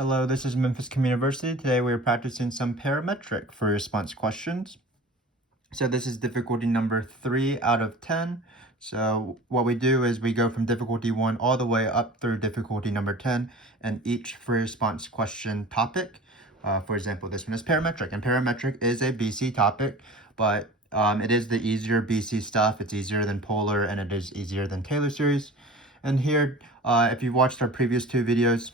Hello, this is Memphis Communiversity. Today we are practicing some parametric free response questions. So this is difficulty number 3 out of 10. So what we do is we go from difficulty 1 all the way up through difficulty number 10 and each free response question topic. For example, this one is parametric, and parametric is a BC topic, but it is the easier BC stuff. It's easier than polar and it is easier than Taylor series. And here, if you've watched our previous 2 videos,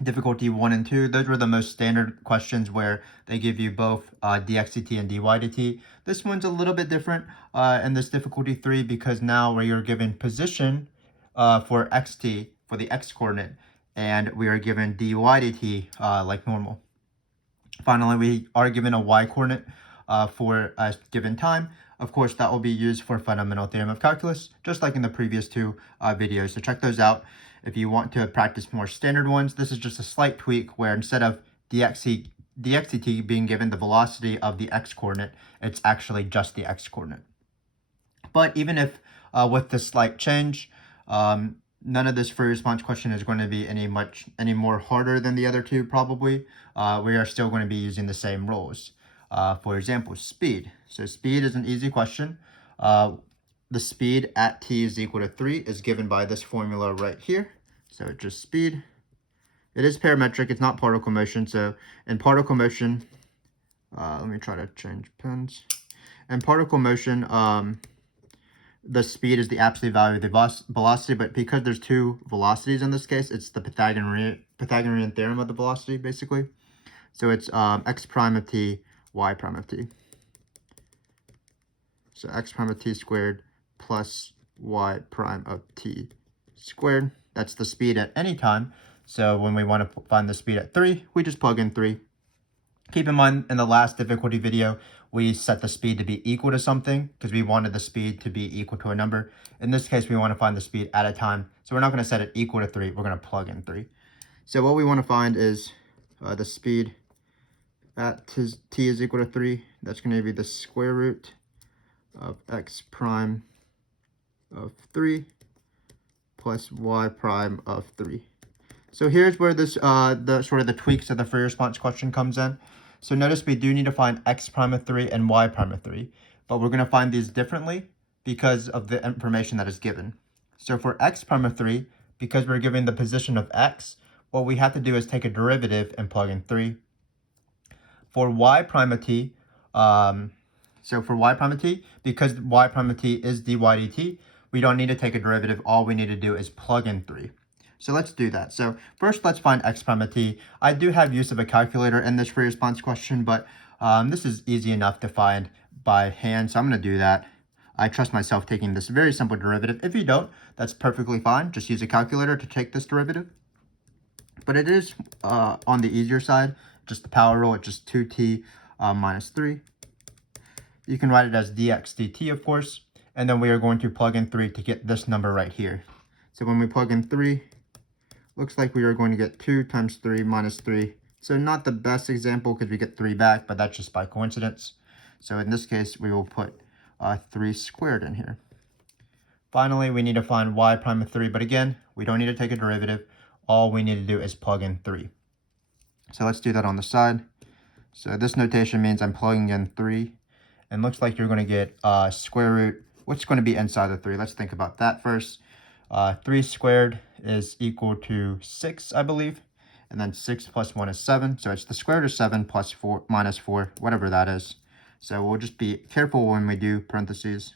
difficulty 1 and 2, those were the most standard questions where they give you both dx/dt and dy dt. This one's a little bit different in this difficulty 3 because now we are given position for xt, for the x coordinate, and we are given dy dt like normal. Finally, we are given a y coordinate for a given time. Of course, that will be used for Fundamental Theorem of Calculus, just like in the previous 2 videos. So check those out. If you want to practice more standard ones, this is just a slight tweak where instead of dx/dt being given the velocity of the x coordinate, it's actually just the x coordinate. But even if with this slight change, none of this free response question is going to be any more harder than the other 2 probably. We are still going to be using the same rules. For example, speed. So speed is an easy question. The speed at t is equal to 3 is given by this formula right here. So it's just speed. It is parametric, it's not particle motion. So in particle motion, let me try to change pens. In particle motion, the speed is the absolute value of the velocity, but because there's 2 velocities in this case, it's the Pythagorean theorem of the velocity, basically. So it's x prime of t, y prime of t. So x prime of t squared plus y prime of t squared. That's the speed at any time. So when we want to find the speed at 3, we just plug in 3. Keep in mind, in the last difficulty video, we set the speed to be equal to something because we wanted the speed to be equal to a number. In this case, we want to find the speed at a time. So we're not going to set it equal to 3. We're going to plug in 3. So what we want to find is the speed at t is equal to 3. That's going to be the square root of x prime of 3 plus y prime of 3. So here's where this the sort of the tweaks of the free response question comes in. So notice we do need to find x prime of 3 and y prime of 3, but we're going to find these differently because of the information that is given. So for x prime of 3, because we're given the position of x, what we have to do is take a derivative and plug in 3. For y prime of t, because y prime of t is dy dt, we don't need to take a derivative. All we need to do is plug in 3. So let's do that. So first, let's find x prime of t. I do have use of a calculator in this free response question, but this is easy enough to find by hand, so I'm going to do that. I trust myself taking this very simple derivative. If you don't, that's perfectly fine. Just use a calculator to take this derivative. But it is on the easier side, just the power rule. It's just 2t minus 3. You can write it as dx dt, of course. And then we are going to plug in 3 to get this number right here. So when we plug in 3, looks like we are going to get 2 times 3 minus 3. So not the best example because we get 3 back, but that's just by coincidence. So in this case, we will put 3 squared in here. Finally, we need to find y prime of 3. But again, we don't need to take a derivative. All we need to do is plug in 3. So let's do that on the side. So this notation means I'm plugging in 3. And looks like you're going to get square root. What's going to be inside the 3? Let's think about that first. 3 squared is equal to 6, I believe. And then 6 plus 1 is 7. So it's the square root of 7 plus 4 minus 4, whatever that is. So we'll just be careful when we do parentheses.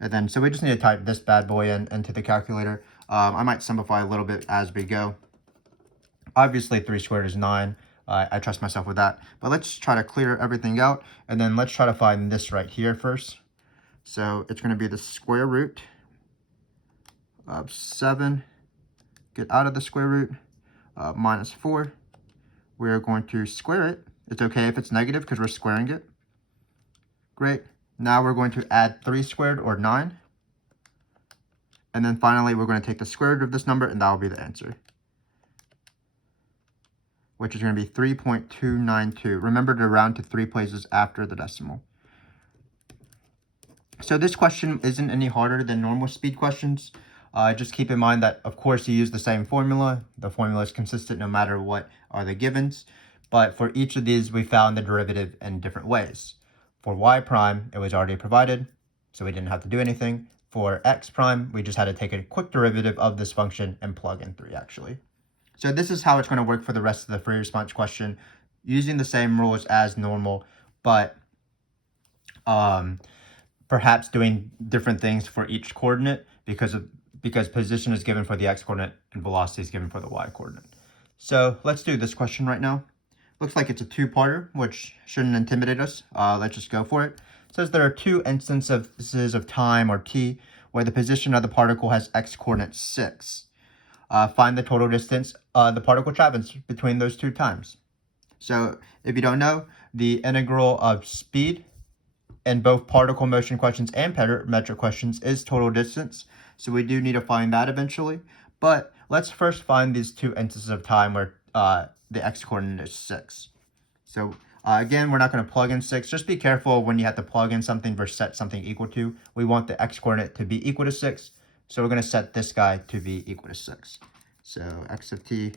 And then, so we just need to type this bad boy into the calculator. I might simplify a little bit as we go. Obviously, 3 squared is 9. I trust myself with that. But let's try to clear everything out. And then let's try to find this right here first. So it's going to be the square root of 7. Get out of the square root. Minus 4. We are going to square it. It's okay if it's negative because we're squaring it. Great. Now we're going to add 3 squared, or 9. And then finally, we're going to take the square root of this number, and that will be the answer, which is going to be 3.292. Remember to round to 3 places after the decimal. So this question isn't any harder than normal speed questions. Just keep in mind that, of course, you use the same formula. The formula is consistent no matter what are the givens. But for each of these, we found the derivative in different ways. For y prime, it was already provided, so we didn't have to do anything. For x prime, we just had to take a quick derivative of this function and plug in 3, actually. So this is how it's going to work for the rest of the free response question, using the same rules as normal, but perhaps doing different things for each coordinate because position is given for the x coordinate and velocity is given for the y coordinate. So let's do this question right now. Looks like it's a two-parter, which shouldn't intimidate us. Let's just go for it. It says there are two instances of time, or t, where the position of the particle has x coordinate 6. Find the total distance the particle travels between those two times. So if you don't know, the integral of speed in both particle motion questions and parametric questions is total distance. So we do need to find that eventually. But let's first find these two instances of time where the x coordinate is 6. So again, we're not going to plug in 6. Just be careful when you have to plug in something versus set something equal to. We want the x coordinate to be equal to 6. So we're going to set this guy to be equal to 6. So x of t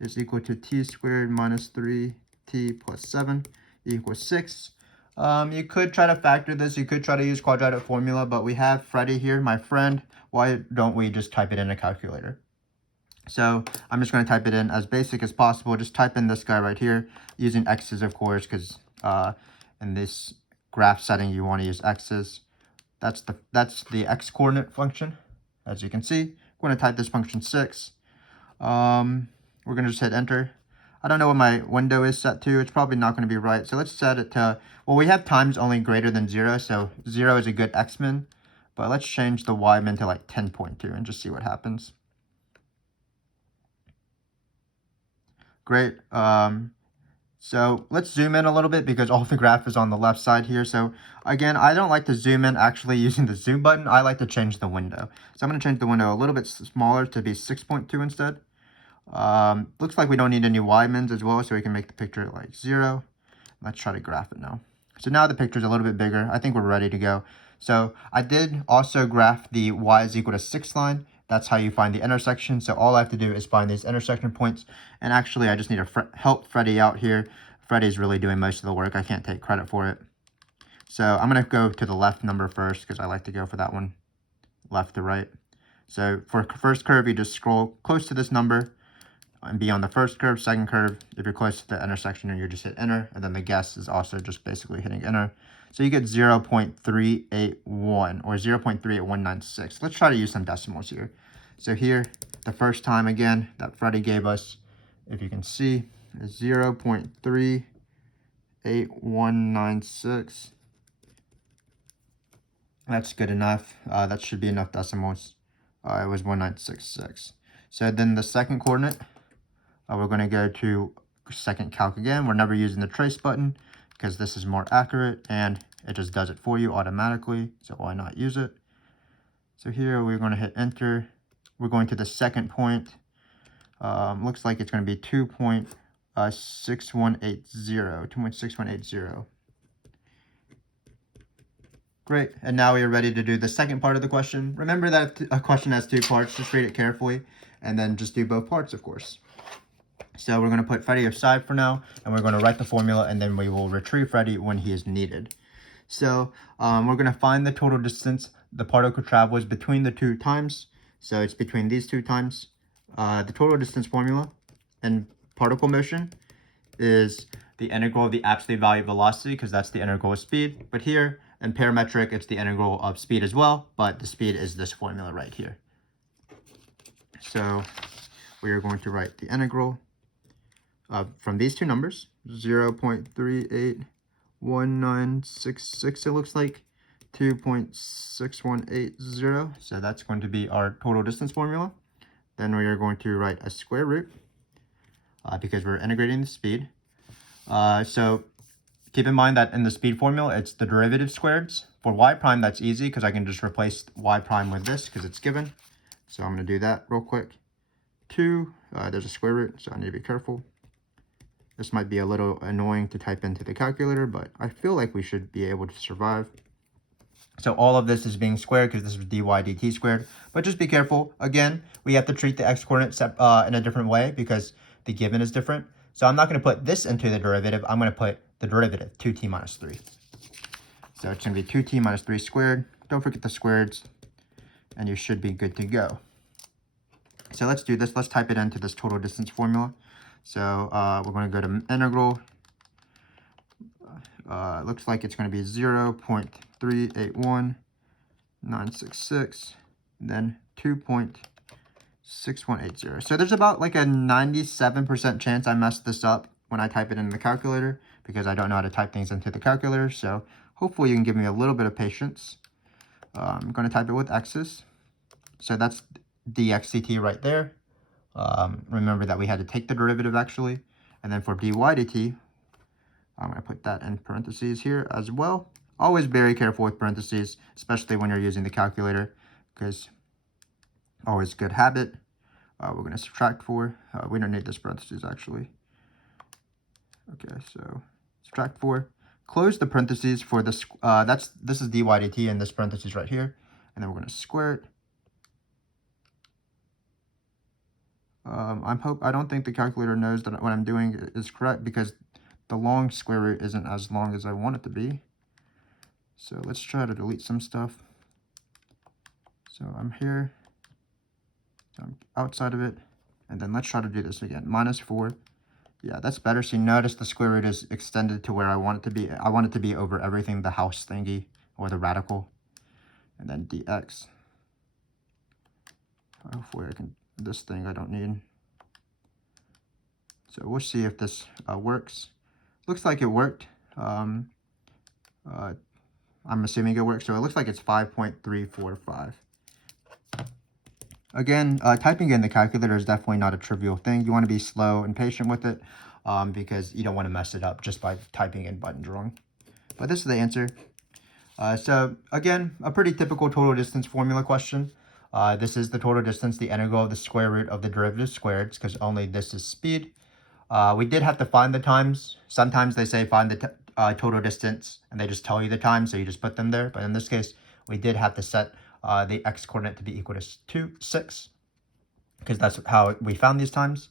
is equal to t squared minus 3t plus 7 equals 6. You could try to factor this. You could try to use quadratic formula, but we have Freddie here, my friend. Why don't we just type it in a calculator? So I'm just going to type it in as basic as possible. Just type in this guy right here using x's, of course, because in this graph setting you want to use x's. That's the x coordinate function. As you can see, we're going to type this function 6. We're going to just hit enter. I don't know what my window is set to. It's probably not going to be right. So let's set it to, well, we have times only greater than 0. So 0 is a good x-min. But let's change the y-min to like 10.2 and just see what happens. Great. So let's zoom in a little bit because all the graph is on the left side here. So again, I don't like to zoom in actually using the zoom button. I like to change the window. So I'm going to change the window a little bit smaller to be 6.2 instead. Looks like we don't need any y-mins as well, so we can make the picture like 0. Let's try to graph it now. So now the picture is a little bit bigger. I think we're ready to go. So I did also graph the y is equal to 6 line. That's how you find the intersection. So all I have to do is find these intersection points. And actually, I just need to help Freddie out here. Freddie's really doing most of the work. I can't take credit for it. So I'm going to go to the left number first because I like to go for that one, left to right. So for first curve, you just scroll close to this number and be on the first curve. Second curve, if you're close to the intersection, and you just hit enter. And then the guess is also just basically hitting enter. So you get 0.381 or 0.38196. Let's try to use some decimals here. So here, the first time again that Freddie gave us, if you can see, is 0.38196. That's good enough. That should be enough decimals. It was 1966. So then the second coordinate, we're going to go to second calc again. We're never using the trace button because this is more accurate and it just does it for you automatically. So why not use it? So here we're going to hit enter. We're going to the second point. Looks like it's going to be 2.6180. Great. And now we are ready to do the second part of the question. Remember that a question has two parts. Just read it carefully and then just do both parts, of course. So we're going to put Freddie aside for now, and we're going to write the formula, and then we will retrieve Freddie when he is needed. So we're going to find the total distance the particle travels between the two times. So it's between these two times. The total distance formula in particle motion is the integral of the absolute value of velocity, because that's the integral of speed. But here in parametric, it's the integral of speed as well, but the speed is this formula right here. So we are going to write the integral from these two numbers, 0.381966, it looks like, 2.6180. So that's going to be our total distance formula. Then we are going to write a square root because we're integrating the speed. So keep in mind that in the speed formula, it's the derivative squareds. For y prime, that's easy because I can just replace y prime with this because it's given. So I'm going to do that real quick. 2, there's a square root, so I need to be careful. This might be a little annoying to type into the calculator, but I feel like we should be able to survive. So all of this is being squared because this is dy dt squared. But just be careful. Again, we have to treat the x-coordinate in a different way because the given is different. So I'm not going to put this into the derivative. I'm going to put the derivative, 2t minus 3. So it's going to be 2t minus 3 squared. Don't forget the squareds, and you should be good to go. So let's do this. Let's type it into this total distance formula. So we're going to go to integral. Looks like it's going to be 0.381966, and then 2.6180. So there's about like a 97% chance I messed this up when I type it in the calculator because I don't know how to type things into the calculator. So hopefully you can give me a little bit of patience. I'm going to type it with x's. So that's dxdt right there. Remember that we had to take the derivative actually. And then for dy dt, I'm going to put that in parentheses here as well. Always very careful with parentheses, especially when you're using the calculator, because always good habit. We're going to subtract 4. We don't need this parentheses actually. Okay, so subtract 4. Close the parentheses for this. This is dy dt in this parentheses right here, and then we're going to square it. I don't think the calculator knows that what I'm doing is correct because the long square root isn't as long as I want it to be. So let's try to delete some stuff. So I'm here. So I'm outside of it. And then let's try to do this again. Minus 4. Yeah, that's better. So you notice the square root is extended to where I want it to be. I want it to be over everything, the house thingy or the radical. And then dx. Hopefully I can, this thing I don't need. So we'll see if this works. Looks like it worked. I'm assuming it works. So it looks like it's 5.345. Again, typing in the calculator is definitely not a trivial thing. You want to be slow and patient with it because you don't want to mess it up just by typing in buttons wrong. But this is the answer. So again, a pretty typical total distance formula question. This is the total distance, the integral of the square root of the derivative squared, because only this is speed. We did have to find the times. Sometimes they say find the total distance, and they just tell you the time, so you just put them there. But in this case, we did have to set the x-coordinate to be equal to 6, because that's how we found these times.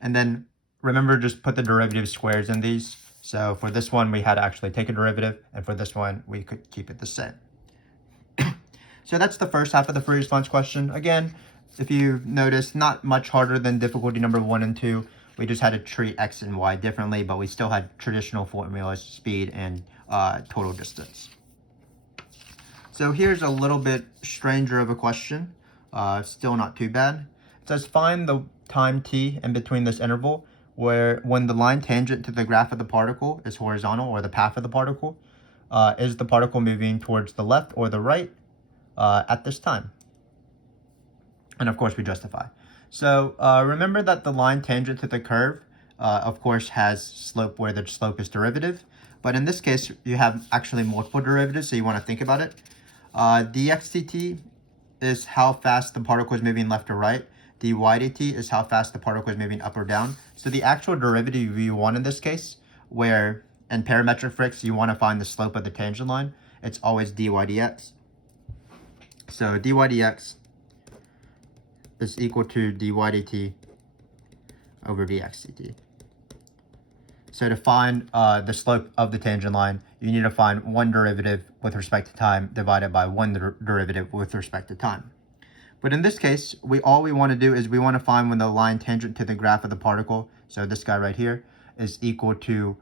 And then remember, just put the derivative squares in these. So for this one, we had to actually take a derivative, and for this one, we could keep it the same. So that's the first half of the free response question. Again, if you notice, not much harder than difficulty number 1 and 2. We just had to treat x and y differently, but we still had traditional formulas, speed and total distance. So here's a little bit stranger of a question. Still not too bad. It says find the time t in between this interval where when the line tangent to the graph of the particle is horizontal, or the path of the particle, is the particle moving towards the left or the right at this time? And of course we justify. So remember that the line tangent to the curve, of course, has slope where the slope is derivative. But in this case, you have actually multiple derivatives, so you want to think about it. dx/dt is how fast the particle is moving left or right. dy dt is how fast the particle is moving up or down. So the actual derivative you want in this case, where in parametric fricks you want to find the slope of the tangent line, it's always dy dx. So dy dx is equal to dy dt over dx dt. So to find the slope of the tangent line, you need to find one derivative with respect to time divided by one derivative with respect to time. But in this case, all we want to do is we want to find when the line tangent to the graph of the particle, so this guy right here, is equal to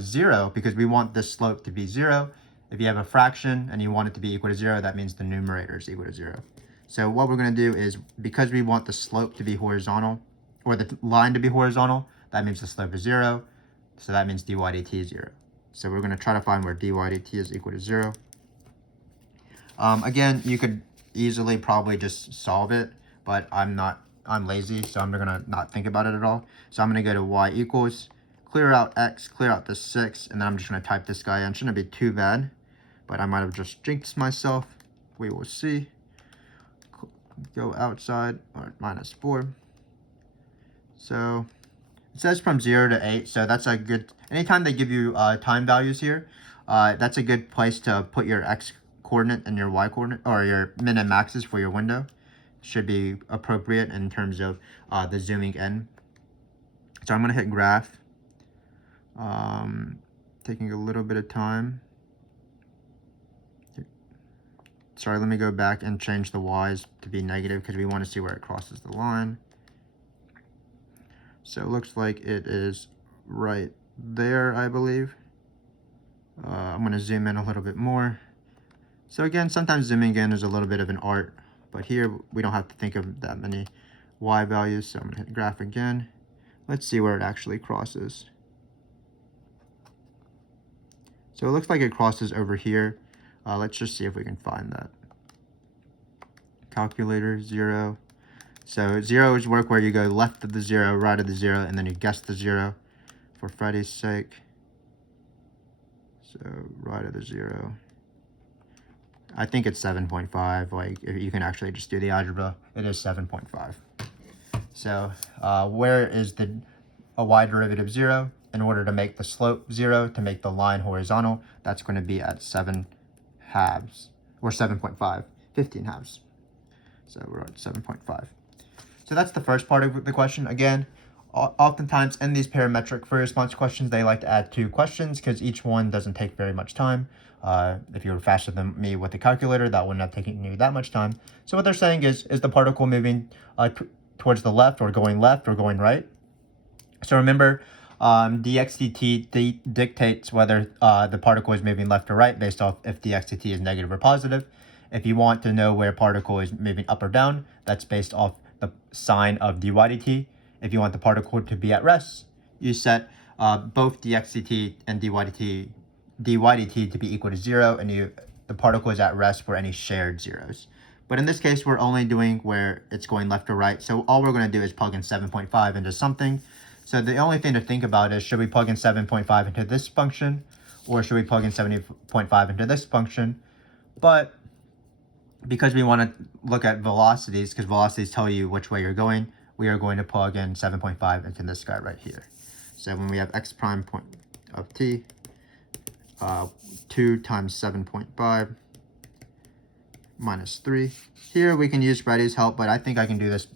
0, because we want this slope to be 0. If you have a fraction and you want it to be equal to 0, that means the numerator is equal to 0. So what we're going to do is, because we want the slope to be horizontal, or the line to be horizontal, that means the slope is 0. So that means dy dt is 0. So we're going to try to find where dy dt is equal to 0. Again, you could easily probably just solve it, but I'm lazy, so I'm going to not think about it at all. So I'm going to go to y equals, clear out x, clear out the 6, and then I'm just going to type this guy in. Shouldn't be too bad, but I might have just jinxed myself. We will see. Go outside, or minus 4. So it says from 0 to 8, so that's a good, anytime they give you time values here, that's a good place to put your x coordinate and your y coordinate, or your min and maxes for your window should be appropriate in terms of the zooming in. So I'm going to hit graph, taking a little bit of time. Sorry, let me go back and change the y's to be negative because we want to see where it crosses the line. So it looks like it is right there, I believe. I'm going to zoom in a little bit more. So again, sometimes zooming in is a little bit of an art, but here we don't have to think of that many y values. So I'm going to hit graph again. Let's see where it actually crosses. So it looks like it crosses over here. Let's just see if we can find that. Calculator, 0. So 0 is work where you go left of the 0, right of the 0, and then you guess the 0 for Freddy's sake. So right of the 0. I think it's 7.5. Like, if you can actually just do the algebra, it is 7.5. So where is a y derivative 0? In order to make the slope 0, to make the line horizontal, that's going to be at 7 halves, or 7.5, 15 halves. So we're at 7.5. So that's the first part of the question. Again, oftentimes in these parametric free response questions, they like to add 2 questions because each one doesn't take very much time. If you were faster than me with the calculator, that wouldn't have taken you that much time. So what they're saying is the particle moving towards the left or going right? So remember, dx dt dictates whether the particle is moving left or right based off if dx dt is negative or positive. If you want to know where particle is moving up or down, that's based off the sign of dy dt. If you want the particle to be at rest, you set both dx dt and dy dt to be equal to 0, and the particle is at rest for any shared zeros. But in this case, we're only doing where it's going left or right. So all we're going to do is plug in 7.5 into something. So the only thing to think about is, should we plug in 7.5 into this function, or should we plug in 70.5 into this function? But because we want to look at velocities, because velocities tell you which way you're going, we are going to plug in 7.5 into this guy right here. So when we have x prime point of t, 2 times 7.5 minus 3. Here we can use Brady's help, but I think I can do this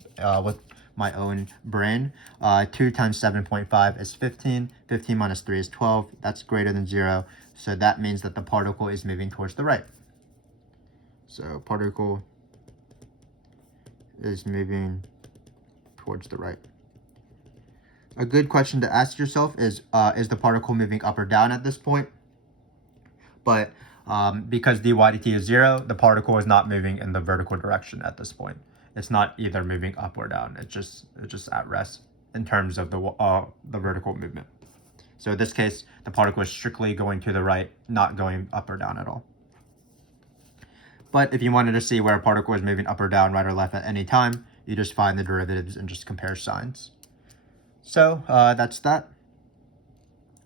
with my own brain. 2 times 7.5 is 15. 15 minus 3 is 12. That's greater than 0. So that means that the particle is moving towards the right. So particle is moving towards the right. A good question to ask yourself is the particle moving up or down at this point? But because dy dt is 0, the particle is not moving in the vertical direction at this point. It's not either moving up or down. It's just at rest in terms of the vertical movement. So in this case, the particle is strictly going to the right, not going up or down at all. But if you wanted to see where a particle is moving up or down, right or left at any time, you just find the derivatives and just compare signs. So that's that.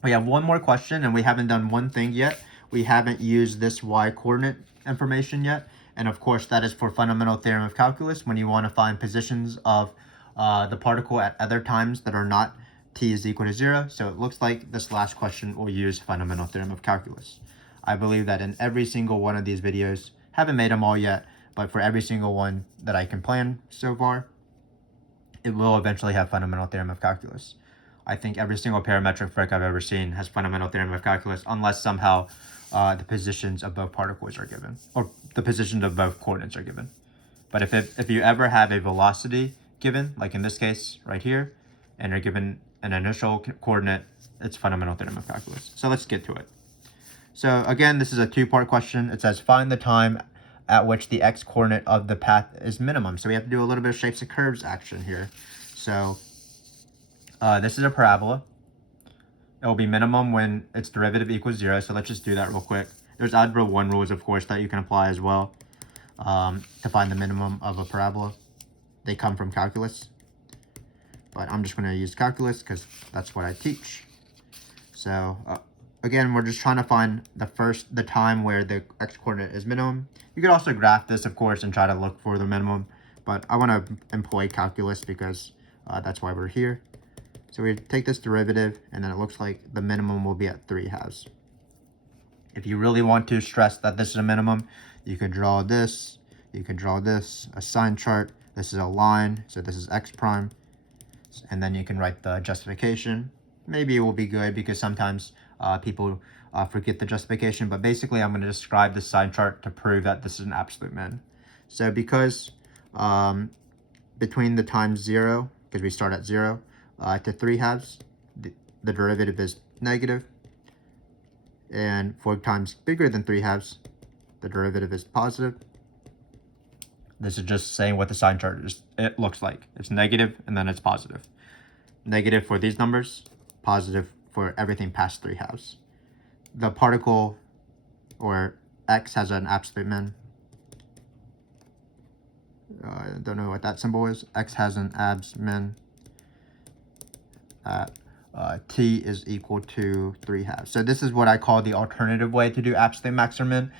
We have one more question, and we haven't done one thing yet. We haven't used this y coordinate information yet. And of course, that is for Fundamental Theorem of Calculus, when you want to find positions of the particle at other times that are not t is equal to 0. So it looks like this last question will use Fundamental Theorem of Calculus. I believe that in every single one of these videos, haven't made them all yet, but for every single one that I can plan so far, it will eventually have Fundamental Theorem of Calculus. I think every single parametric FRQ I've ever seen has Fundamental Theorem of Calculus, unless somehow the positions of both particles are given, or the positions of both coordinates are given. But if you ever have a velocity given, like in this case right here, and you're given an initial coordinate, it's Fundamental Theorem of Calculus. So let's get to it. So again, this is a 2-part question. It says find the time at which the x coordinate of the path is minimum. So we have to do a little bit of shapes and curves action here. So this is a parabola. It will be minimum when its derivative equals 0. So let's just do that real quick. There's algebra 1 rules, of course, that you can apply as well to find the minimum of a parabola. They come from calculus. But I'm just going to use calculus because that's what I teach. So again, we're just trying to find the time where the x coordinate is minimum. You could also graph this, of course, and try to look for the minimum. But I want to employ calculus because that's why we're here. So we take this derivative, and then it looks like the minimum will be at 3 halves. If you really want to stress that this is a minimum, you could draw this, you could draw this, a sign chart. This is a line, so this is x prime. And then you can write the justification. Maybe it will be good because sometimes people forget the justification, but basically I'm going to describe the sign chart to prove that this is an absolute min. So because between the times 0, because we start at 0, to 3/2, the derivative is negative. And 4 times bigger than 3/2, the derivative is positive. This is just saying what the sign chart is, it looks like. It's negative and then it's positive. Negative for these numbers, positive for everything past 3/2. The particle, or x, has an absolute min. I don't know what that symbol is. X has an abs min at t is equal to 3/2. So this is what I call the alternative way to do absolute max or min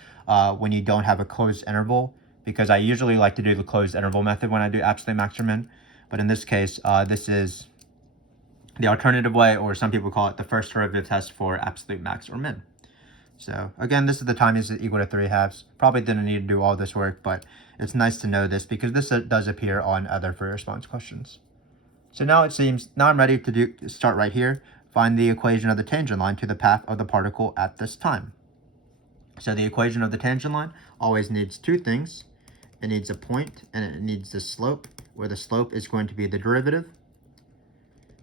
when you don't have a closed interval, because I usually like to do the closed interval method when I do absolute max or min. But in this case, this is the alternative way, or some people call it the first derivative test for absolute max or min. So again, this is the time is equal to 3/2. Probably didn't need to do all this work, but it's nice to know this because this does appear on other free response questions. So now I'm ready to start right here. Find the equation of the tangent line to the path of the particle at this time. So the equation of the tangent line always needs two things. It needs a point and it needs the slope, where the slope is going to be the derivative.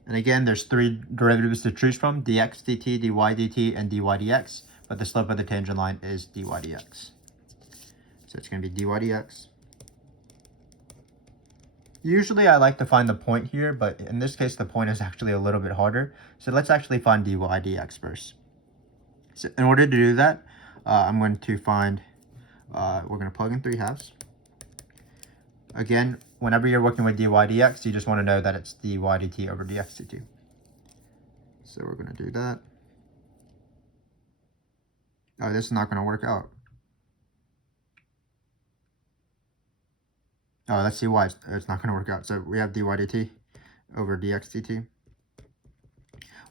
And again, there's three derivatives to choose from: dx, dt, dy, dt, and dy, dx. But the slope of the tangent line is dy, dx. So it's going to be dy, dx. Usually I like to find the point here, but in this case, the point is actually a little bit harder. So let's actually find dy, dx first. So in order to do that, I'm going to find, we're going to plug in 3/2. Again, whenever you're working with dy, dx, you just want to know that it's dy, dt over dx, dt. So we're going to do that. Oh, this is not going to work out. Oh, let's see why it's not going to work out. So we have dy dt over dx dt.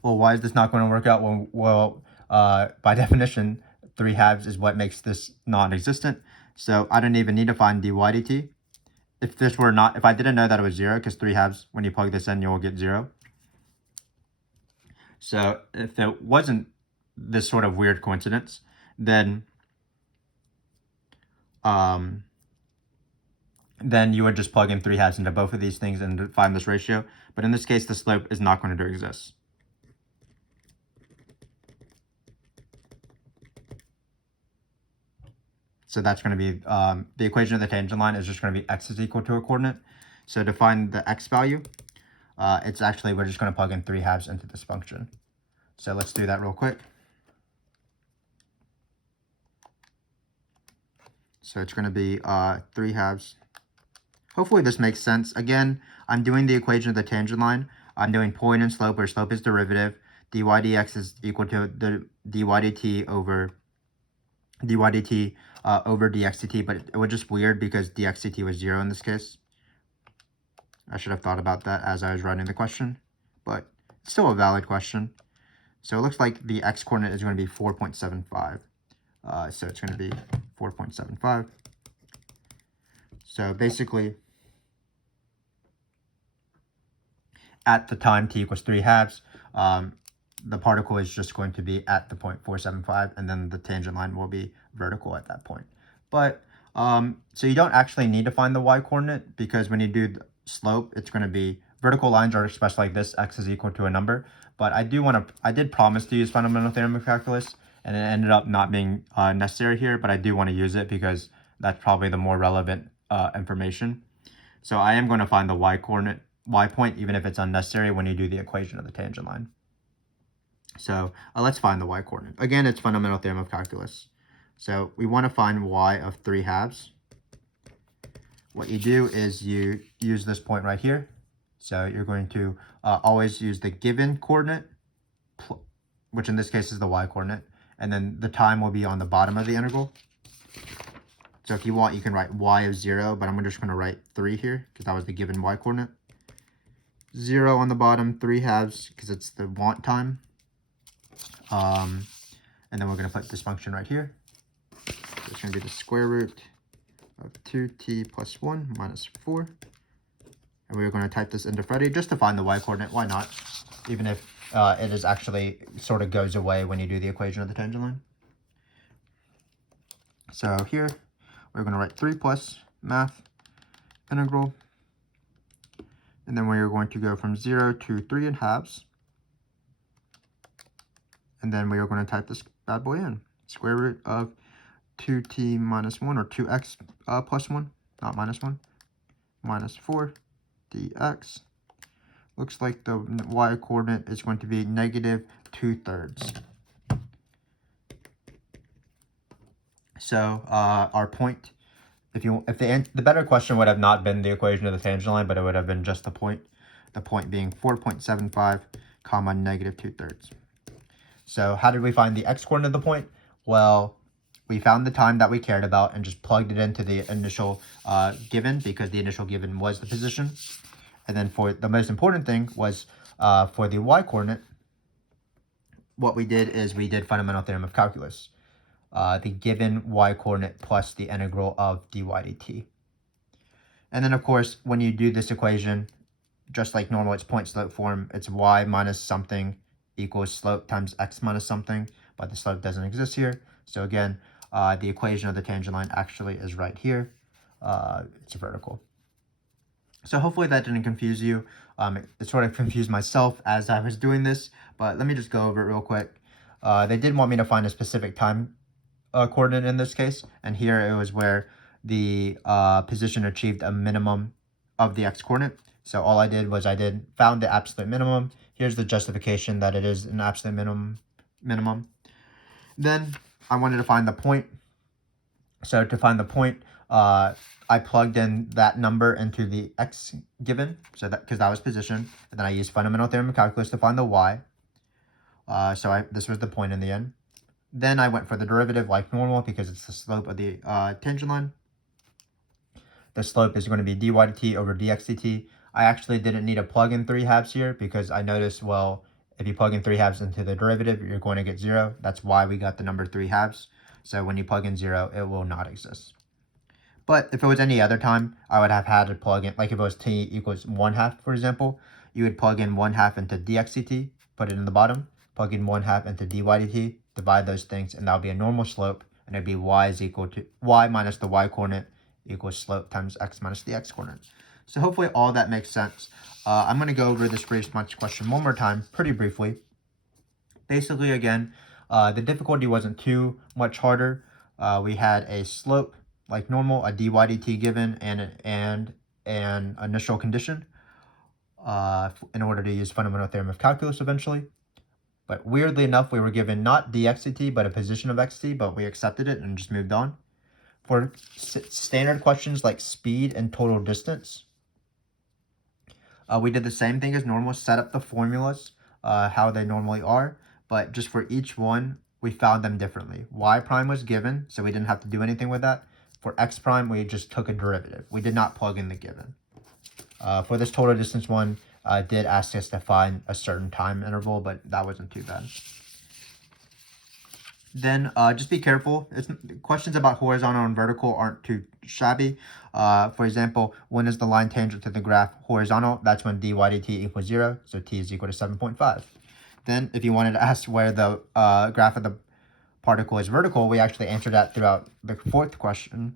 Well, why is this not going to work out? Well, by definition, 3/2 is what makes this non-existent. So I don't even need to find dy dt. If I didn't know that it was 0, because 3/2, when you plug this in, you'll get 0. So if it wasn't this sort of weird coincidence, then you would just plug in 3/2 into both of these things and find this ratio. But in this case, the slope is not going to exist. So that's going to be, the equation of the tangent line is just going to be x is equal to a coordinate. So to find the x value, we're just going to plug in 3/2 into this function. So let's do that real quick. So it's going to be 3/2. Hopefully this makes sense. Again, I'm doing the equation of the tangent line. I'm doing point and slope, where slope is derivative. Dy dx is equal to the dy dt over dx dt, but it was just weird because dx dt was 0 in this case. I should have thought about that as I was writing the question, but it's still a valid question. So it looks like the x coordinate is going to be 4.75. So it's going to be 4.75. So basically, at the time t equals 3/2, the particle is just going to be at the point 475, and then the tangent line will be vertical at that point. But so you don't actually need to find the y coordinate, because when you do the slope, it's going to be, vertical lines are expressed like this: x is equal to a number. But I did promise to use Fundamental Theorem of Calculus, and it ended up not being necessary here, but I do want to use it because that's probably the more relevant information. So I am going to find the y coordinate, y point, even if it's unnecessary when you do the equation of the tangent line. So let's find the y coordinate. Again, it's Fundamental Theorem of Calculus. So we want to find y of 3/2. What you do is you use this point right here. So you're going to always use the given coordinate, which in this case is the y coordinate, and then the time will be on the bottom of the integral. So if you want, you can write y of 0, but I'm just going to write 3 here because that was the given y coordinate. 0 on the bottom, 3/2 because it's the want time. And then we're going to put this function right here. So it's going to be the square root of 2t plus 1 minus 4. And we're going to type this into Freddy just to find the y-coordinate. Why not? Even if it is actually sort of goes away when you do the equation of the tangent line. So here, we're going to write 3 plus math integral. And then we're going to go from 0 to 3 halves. And then we are going to type this bad boy in. Square root of 2t minus 1, or 2x plus 1, not minus 1, minus 4 dx. Looks like the y-coordinate is going to be negative 2/3. So our point, if the better question would have not been the equation of the tangent line, but it would have been just the point being 4.75 comma negative 2/3. So how did we find the x-coordinate of the point? Well, we found the time that we cared about and just plugged it into the initial given, because the initial given was the position. And then for the most important thing was for the y-coordinate, what we did is we did Fundamental Theorem of Calculus. The given y-coordinate plus the integral of dy dt. And then, of course, when you do this equation, just like normal, it's point-slope form. It's y minus something equals slope times x minus something, but the slope doesn't exist here. So again, the equation of the tangent line actually is right here. It's vertical. So hopefully that didn't confuse you. It sort of confused myself as I was doing this, but let me just go over it real quick. They did want me to find a specific time coordinate in this case, and here it was where the position achieved a minimum of the x-coordinate. So all I did was found the absolute minimum. Here's the justification that it is an absolute minimum. Then I wanted to find the point. So to find the point, I plugged in that number into the x given, so that because that was position, and then I used Fundamental Theorem of Calculus to find the y. This was the point in the end. Then I went for the derivative like normal, because it's the slope of the tangent line. The slope is going to be dy dt over dx dt. I actually didn't need to plug in 3 halves here, because I noticed, well, if you plug in 3 halves into the derivative, you're going to get 0. That's why we got the number 3 halves. So when you plug in 0, it will not exist. But if it was any other time, I would have had to plug in, like if it was t equals 1/2, for example, you would plug in 1/2 into dx dt, put it in the bottom, plug in 1/2 into dy dt, divide those things, and that would be a normal slope, and it'd be y is equal to y minus the y-coordinate equals slope times x minus the x-coordinate. So hopefully all that makes sense. I'm going to go over this free response question one more time, pretty briefly. Basically, again, the difficulty wasn't too much harder. We had a slope like normal, a dy dt given, and an initial condition in order to use Fundamental Theorem of Calculus eventually. But weirdly enough, we were given not dx dt, but a position of xt, but we accepted it and just moved on. For standard questions like speed and total distance, we did the same thing as normal, set up the formulas how they normally are, but just for each one, we found them differently. Y prime was given, so we didn't have to do anything with that. For x prime, we just took a derivative. We did not plug in the given. For this total distance one, did ask us to find a certain time interval, but that wasn't too bad. Then just be careful. Questions about horizontal and vertical aren't too shabby. For example, when is the line tangent to the graph horizontal? That's when dy dt equals 0, so t is equal to 7.5. Then if you wanted to ask where the graph of the particle is vertical, we actually answered that throughout the fourth question.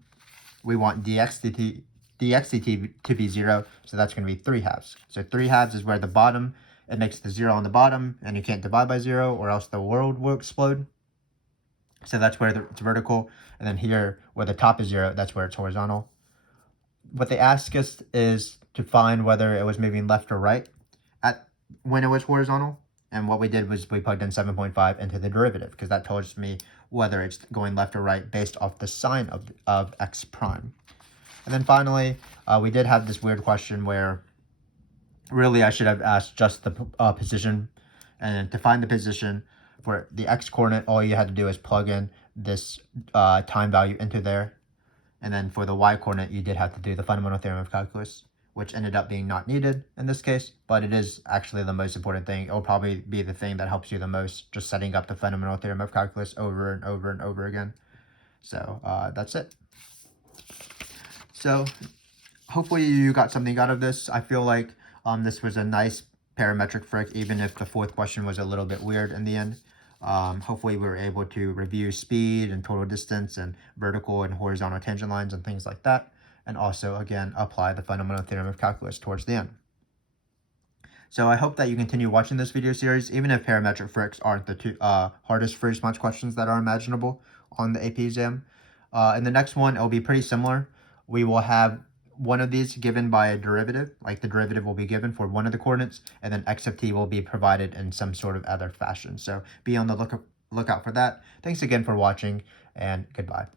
We want dx dt to be 0, so that's going to be 3 halves. So 3 halves is where the bottom, it makes the 0 on the bottom, and you can't divide by 0 or else the world will explode. So that's where it's vertical. And then here, where the top is 0, that's where it's horizontal. What they ask us is to find whether it was moving left or right when it was horizontal. And what we did was we plugged in 7.5 into the derivative, because that tells me whether it's going left or right based off the sign of x prime. And then finally, we did have this weird question where really I should have asked just the position. And to find the position for the x-coordinate, all you had to do is plug in this time value into there. And then for the y-coordinate, you did have to do the Fundamental Theorem of Calculus, which ended up being not needed in this case, but it is actually the most important thing. It will probably be the thing that helps you the most, just setting up the Fundamental Theorem of Calculus over and over and over again. So that's it. So hopefully you got something out of this. I feel like this was a nice parametric fric, even if the fourth question was a little bit weird in the end. Hopefully we were able to review speed and total distance and vertical and horizontal tangent lines and things like that. And also, again, apply the Fundamental Theorem of Calculus towards the end. So I hope that you continue watching this video series, even if parametric frics aren't the two hardest free response questions that are imaginable on the AP exam. In the next one, it'll be pretty similar. We will have one of these given by a derivative, like the derivative will be given for one of the coordinates, and then x of t will be provided in some sort of other fashion. So be on the lookout for that. Thanks again for watching, and goodbye.